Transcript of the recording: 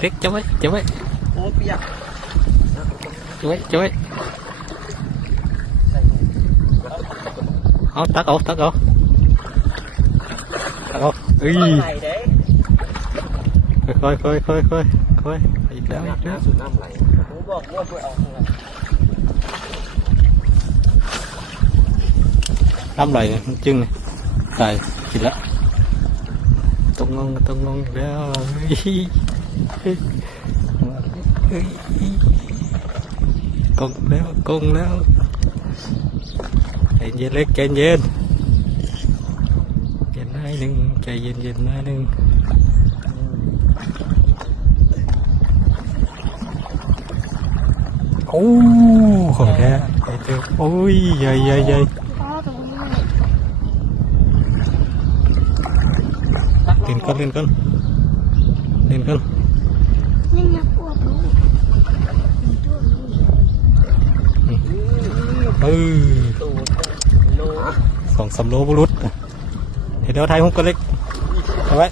เล็กจับไว้โอ้เปียกจับไว้เอาตักเอาเอ้ยค่อยอีกแล้วสุดน้ำไหลผมบอกว่าไปเอาข้างหลังน้ำไหลจึงใส่กินละต้องงงแล้วกงแล้วใจเย็นเล็กใจเย็นหน่อยหนึ่งใจเย็นหน่อยหนึ่งโอ้ของแท้ไอเจ้าโอ้ยใหญ่เล่นกันนี่นักอวดรู้2-3 โลบุรุษเดี๋ยวไทยหุ้มกันเล็กเอาไว้